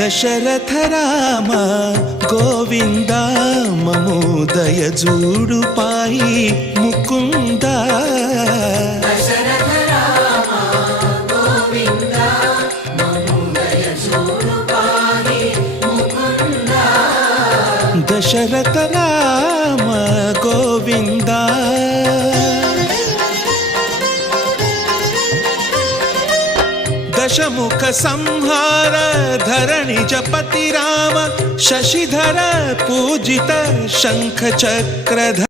దశరథ రామ గోవింద మమోదయ జూడు పాయి ముకుంద దశరథ రామ గోవింద దశముఖ సంహార ధరణిజ పతి రామ శశిధర పూజిత శంఖ చక్రధర